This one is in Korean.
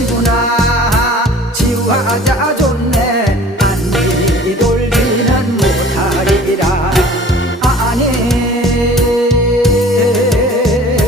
되는구나. 지화자 좀